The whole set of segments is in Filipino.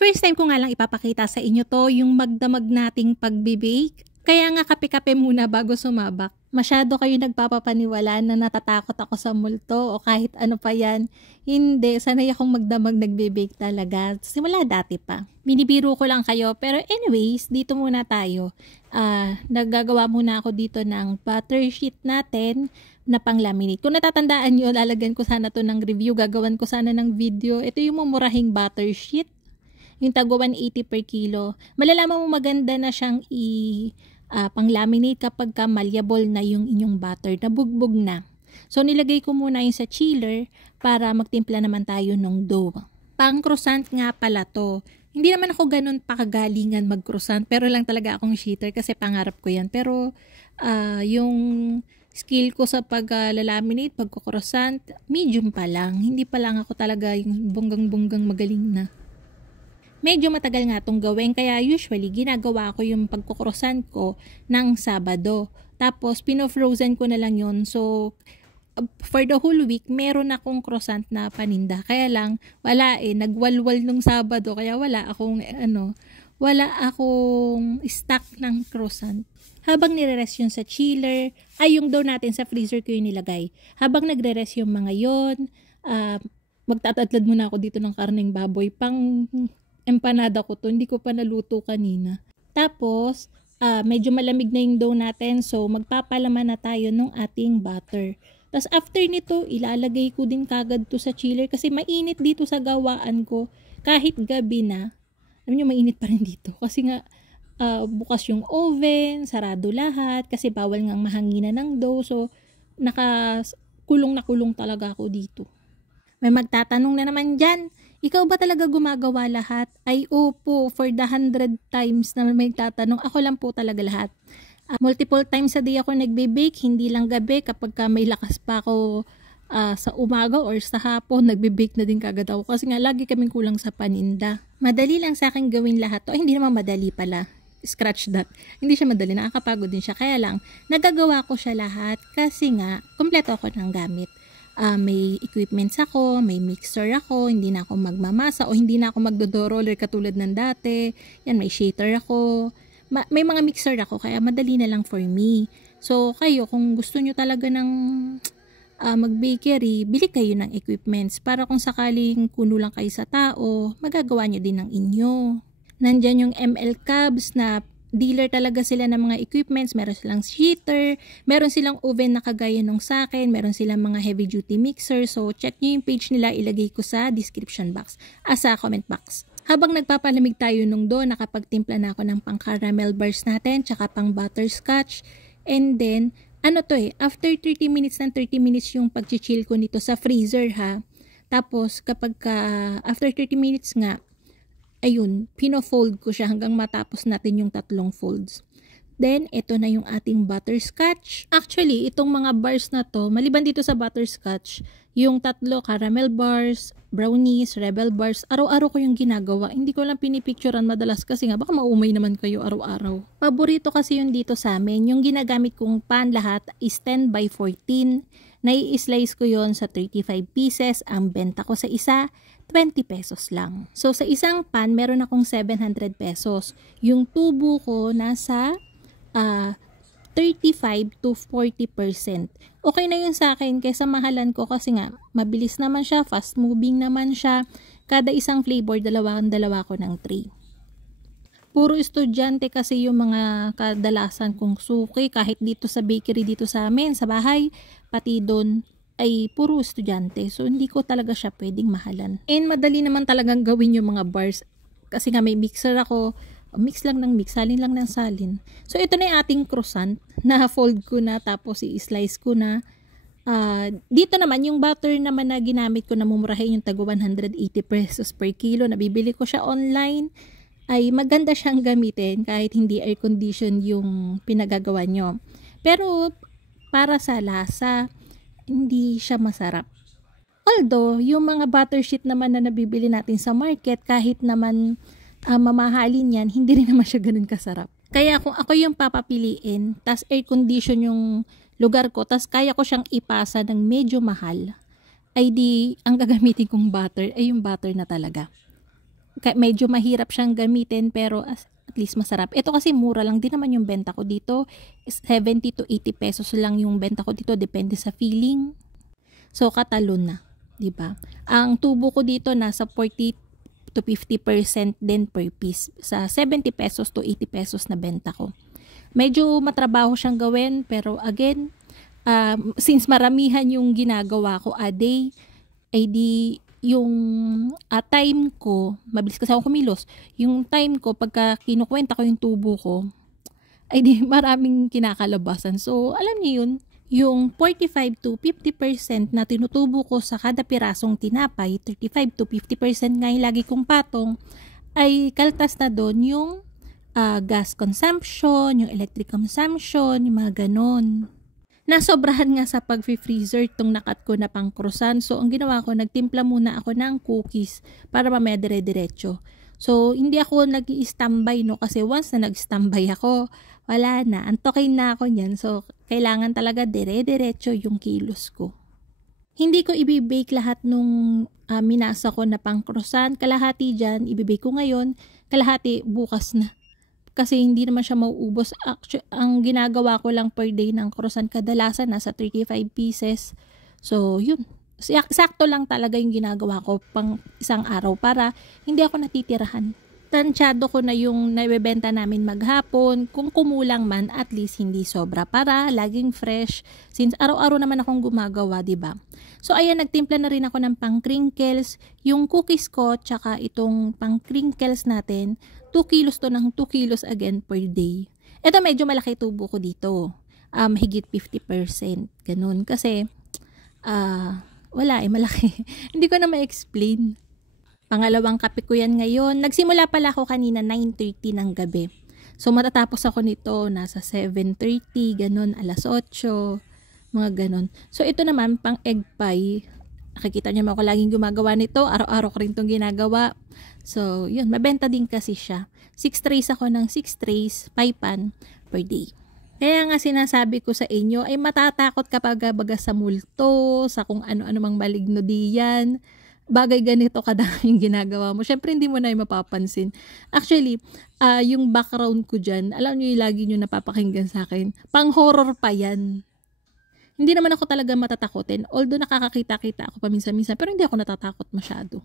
First time ko nga lang ipapakita sa inyo to, yung magdamag nating pagbe-bake. Kaya nga kape-kape muna bago sumabak. Masyado kayo nagpapapaniwala na natatakot ako sa multo o kahit ano pa yan. Hindi, sanay akong magdamag nagbe-bake talaga. Simula dati pa. Binibiro ko lang kayo. Pero anyways, dito muna tayo. Naggagawa muna ako dito ng butter sheet natin na pang-laminate. Kung natatandaan nyo, lalagyan ko sana to ng review. Gagawan ko sana ng video. Ito yung mumurahing butter sheet. Yung tagwa 180 per kilo. Malalaman mo maganda na siyang pang-laminate kapag ka malleable na yung inyong butter, nabugbog na. So nilagay ko muna yung sa chiller para magtimpla naman tayo ng dough. Pang-croissant nga pala to. Hindi naman ako ganun pakagalingan mag-croissant, pero lang talaga akong cheater kasi pangarap ko yan. Pero yung skill ko sa pag-laminate, pag-croissant, medium pa lang. Hindi pa lang ako talaga yung bonggang-bonggang magaling na. Medyo matagal nga itong gawin, kaya usually ginagawa ko yung pagkukrosan ko ng Sabado. Tapos pino-frozen ko na lang yun. So for the whole week, meron akong croissant na paninda. Kaya lang, wala nagwalwal nung Sabado, kaya wala akong stock ng croissant. Habang nire-rest yun sa chiller, yung dough natin sa freezer ko yung nilagay. Habang nagre-rest yung mga yun, magtatadlad muna ako dito ng karneng baboy pang empanada ko to, hindi ko pa naluto kanina. Tapos, medyo malamig na yung dough natin, so magpapalaman na tayo ng ating butter. Tapos after nito, ilalagay ko din kagad to sa chiller kasi mainit dito sa gawaan ko. Kahit gabi na, alam nyo, mainit pa rin dito. Kasi nga, bukas yung oven, sarado lahat, kasi bawal nga mahanginan ng dough, so nakakulong na kulong talaga ako dito. May magtatanong na naman dyan, ikaw ba talaga gumagawa lahat? Ay opo, for the 100 times na may tatanong, ako lang po talaga lahat. Multiple times a day ako nagbe-bake, hindi lang gabi, kapag may lakas pa ako sa umaga or sa hapon, nagbe-bake na din kagad ako kasi nga lagi kaming kulang sa paninda. Madali lang sa akin gawin lahat to. Ay, hindi naman madali pala. Scratch that. Hindi siya madali, nakakapagod din siya. Kaya lang, nagagawa ko siya lahat kasi nga, kompleto ako ng gamit. May equipments ako, may mixer ako, hindi na ako magmamasa o hindi na ako magdo-dough roller katulad ng dati. Yan, may shaker ako. May mga mixer ako kaya madali na lang for me. So kayo, kung gusto nyo talaga ng mag-bakery, bili kayo ng equipments para kung sakaling kuno lang kayo sa tao, magagawa nyo din ng inyo. Nandyan yung ML Cabs na dealer talaga sila ng mga equipments, meron silang heater, meron silang oven na kagaya nung sa akin, meron silang mga heavy duty mixer, so check nyo yung page nila, ilagay ko sa description box, sa comment box. Habang nagpapalamig tayo nung dough, nakapagtimpla na ako ng pang caramel bars natin, tsaka pang butterscotch, and then, after 30 minutes yung pag-chill ko nito sa freezer ha, tapos kapag after 30 minutes nga, ayun, pino-fold ko siya hanggang matapos natin yung 3 folds. Then, ito na yung ating butterscotch. Actually, itong mga bars na to, maliban dito sa butterscotch, yung 3 caramel bars, brownies, rebel bars, araw-araw ko yung ginagawa. Hindi ko lang pinipicturean madalas kasi nga, baka maumay naman kayo araw-araw. Paborito kasi yung dito sa amin, yung ginagamit kong pan lahat is 10 by 14. Nai-slice ko yon sa 35 pieces. Ang benta ko sa isa, 20 pesos lang. So, sa isang pan, meron akong 700 pesos. Yung tubo ko, nasa 35 to 40%. Okay na yun sa akin kaysa mahalan ko kasi nga, mabilis naman siya, fast moving naman siya. Kada isang flavor, dalawa ko ng 3. Puro estudyante kasi yung mga kadalasan kong suki, kahit dito sa bakery dito sa amin, sa bahay, pati doon, ay puro estudyante. So, hindi ko talaga siya pwedeng mahalan. And madali naman talagang gawin yung mga bars. Kasi nga may mixer ako. Mix lang ng mix. Salin lang ng salin. So, ito na yung ating croissant. Na-fold ko na. Tapos, i-slice ko na. Dito naman, yung butter naman na ginamit ko na mumurahin yung tago 180 pesos per kilo. Nabibili ko siya online. Ay maganda siyang gamitin kahit hindi air condition yung pinagagawa nyo. Pero, para sa lasa, hindi siya masarap. Although, yung mga butter sheet naman na nabibili natin sa market, kahit naman mamahalin yan, hindi rin naman siya ganun kasarap. Kaya kung ako yung papapiliin, tas air condition yung lugar ko, tas kaya ko siyang ipasa ng medyo mahal, ay di, ang gagamitin kong butter ay yung butter na talaga. medyo mahirap siyang gamitin pero at least masarap. Ito kasi mura lang din naman yung benta ko dito. 70 to 80 pesos lang yung benta ko dito, depende sa filling. So katalon na, 'di ba? Ang tubo ko dito nasa 40 to 50% din per piece sa 70 pesos to 80 pesos na benta ko. Medyo matrabaho siyang gawin pero again, since maramihan yung ginagawa ko a day, ay di yung time ko, mabilis kasi ako kumilos, yung time ko pagka kinukwenta ko yung tubo ko, ay di maraming kinakalabasan. So, alam niyo yun, yung 45 to 50% na tinutubo ko sa kada pirasong tinapay, 35 to 50% nga yung lagi kong patong, ay kaltas na doon yung gas consumption, yung electric consumption, yung mga ganon. Nasobrahan nga sa pag-freezer itong nakat ko na pang croissant. So, ang ginawa ko, nagtimpla muna ako ng cookies para mamaya dire-diretso. So, hindi ako nag-i-standby, no? Kasi once na nag-standby ako, wala na. Antokin na ako niyan. So, kailangan talaga dire-diretso yung kilos ko. Hindi ko ibibake lahat nung minasa ko na pang croissant. Kalahati dyan, ibibake ko ngayon. Kalahati bukas na. Kasi hindi naman siya mauubos. Actually, ang ginagawa ko lang per day ng croissant kadalasan nasa 35 pieces. So, yun. Sakto lang talaga yung ginagawa ko pang isang araw para hindi ako natitirahan. Tansyado ko na yung nabebenta namin maghapon. Kung kumulang man, at least hindi sobra para laging fresh. Since araw-araw naman akong gumagawa, diba? So, ayan, nagtimpla na rin ako ng pang crinkles. Yung cookies ko, tsaka itong pang crinkles natin, 2 kilos to ng 2 kilos again per day. Ito medyo malaki tubo ko dito. Higit 50%. Ganun. Kasi, wala malaki. Hindi ko na ma-explain. Pangalawang kape ko yan ngayon. Nagsimula pala ako kanina 9:30 ng gabi. So, matatapos ako nito nasa 7:30, ganun, alas 8, mga ganun. So, ito naman, pang egg pie. Nakikita niyo mo ako laging gumagawa nito. Araw-araw ko rin itong ginagawa. So, yun. Mabenta din kasi siya. 6 trays ako ng 6 trays, paipan per day. Kaya nga sinasabi ko sa inyo, ay matatakot kapag baga sa multo, sa kung ano-ano mang maligno diyan. Bagay ganito kadaming ginagawa mo. Syempre, hindi mo na yung mapapansin. Actually, yung background ko dyan, alam niyo yung lagi nyo napapakinggan sa akin, pang-horror pa yan. Hindi naman ako talaga matatakotin. Although nakakakita-kita ako paminsan-minsan, pero hindi ako natatakot masyado.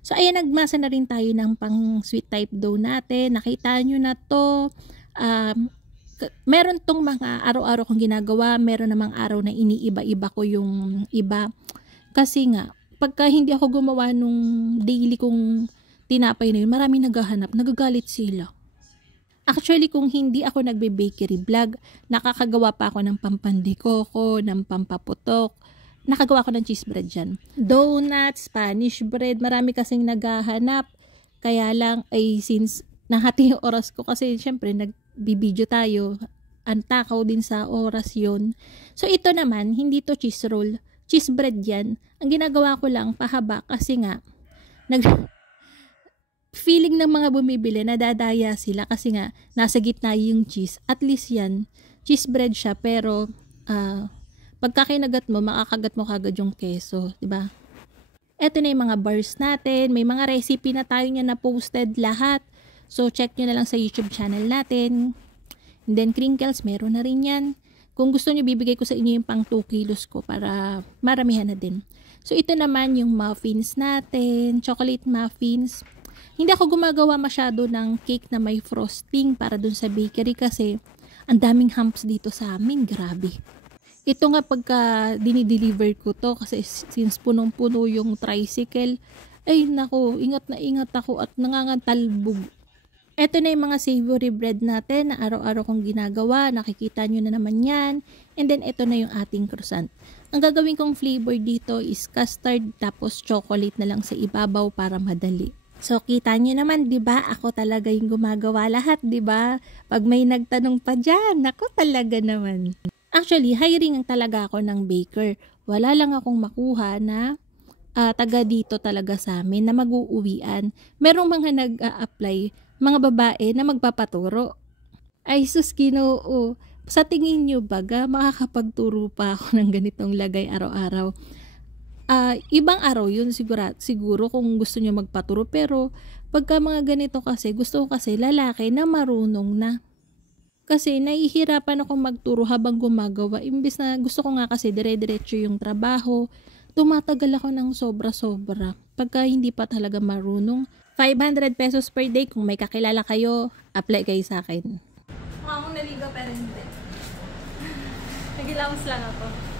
So, ayan, nagmasa na rin tayo ng pang sweet type dough natin. Nakita nyo na to. Meron tong mga araw-araw kong ginagawa. Meron namang araw na iniiba-iba ko yung iba. Kasi nga, pagka hindi ako gumawa nung daily kong tinapay na yun, maraming naghahanap. Nagagalit sila. Actually, kung hindi ako nagbe-bakery vlog, nakakagawa pa ako ng pampandikoko, ng pampaputok. Nakagawa ko ng cheese bread dyan. Donuts, Spanish bread, marami kasing naghahanap. Kaya lang, ay since nahati yung oras ko, kasi syempre, nagbibideo tayo, antakaw din sa oras yon. So, ito naman, hindi to cheese roll. Cheese bread yan. Ang ginagawa ko lang, pahaba, kasi nga, feeling ng mga bumibili, nadadaya sila kasi nga nasa gitna yung cheese. At least yan, cheese bread siya pero pagka kinagat mo, makakagat mo kagad yung keso, 'di ba? Ito na yung mga bars natin, may mga recipe na tayo niya na posted lahat. So check nyo na lang sa YouTube channel natin. And then crinkles, meron na rin yan. Kung gusto niyo, bibigay ko sa inyo yung pang 2 kilos ko para maramihan na din. So ito naman yung muffins natin, chocolate muffins. Hindi ako gumagawa masyado ng cake na may frosting para dun sa bakery kasi ang daming humps dito sa amin. Grabe. Ito nga pagka dinideliver ko to kasi since punong-puno yung tricycle, ay nako, ingat na ingat ako at nangangatalbog. Ito na yung mga savory bread natin na araw-araw kong ginagawa. Nakikita nyo na naman yan. And then ito na yung ating croissant. Ang gagawin kong flavor dito is custard tapos chocolate na lang sa ibabaw para madali. So, kita nyo naman, di ba? Ako talaga yung gumagawa lahat, di ba? Pag may nagtanong pa dyan, ako talaga naman. Actually, hiring ang talaga ako ng baker. Wala lang akong makuha na taga dito talaga sa amin na mag-uuwian. Merong mga nag-a-apply, mga babae na magpapaturo. Ay, sus, Ginoo. Sa tingin nyo baga, makakapagturo pa ako ng ganitong lagay araw-araw. Ibang araw yun siguro kung gusto nyo magpaturo pero Pagka mga ganito kasi, gusto ko kasi lalaki na marunong na. Kasi nahihirapan ako magturo habang gumagawa. Imbis na gusto ko nga kasi dire-diretso yung trabaho, tumatagal ako ng sobra-sobra. Pagka hindi pa talaga marunong, 500 pesos per day. Kung may kakilala kayo, apply kayo sa akin. Mukha akong naligaw pero hindi. Nagilamos lang ako.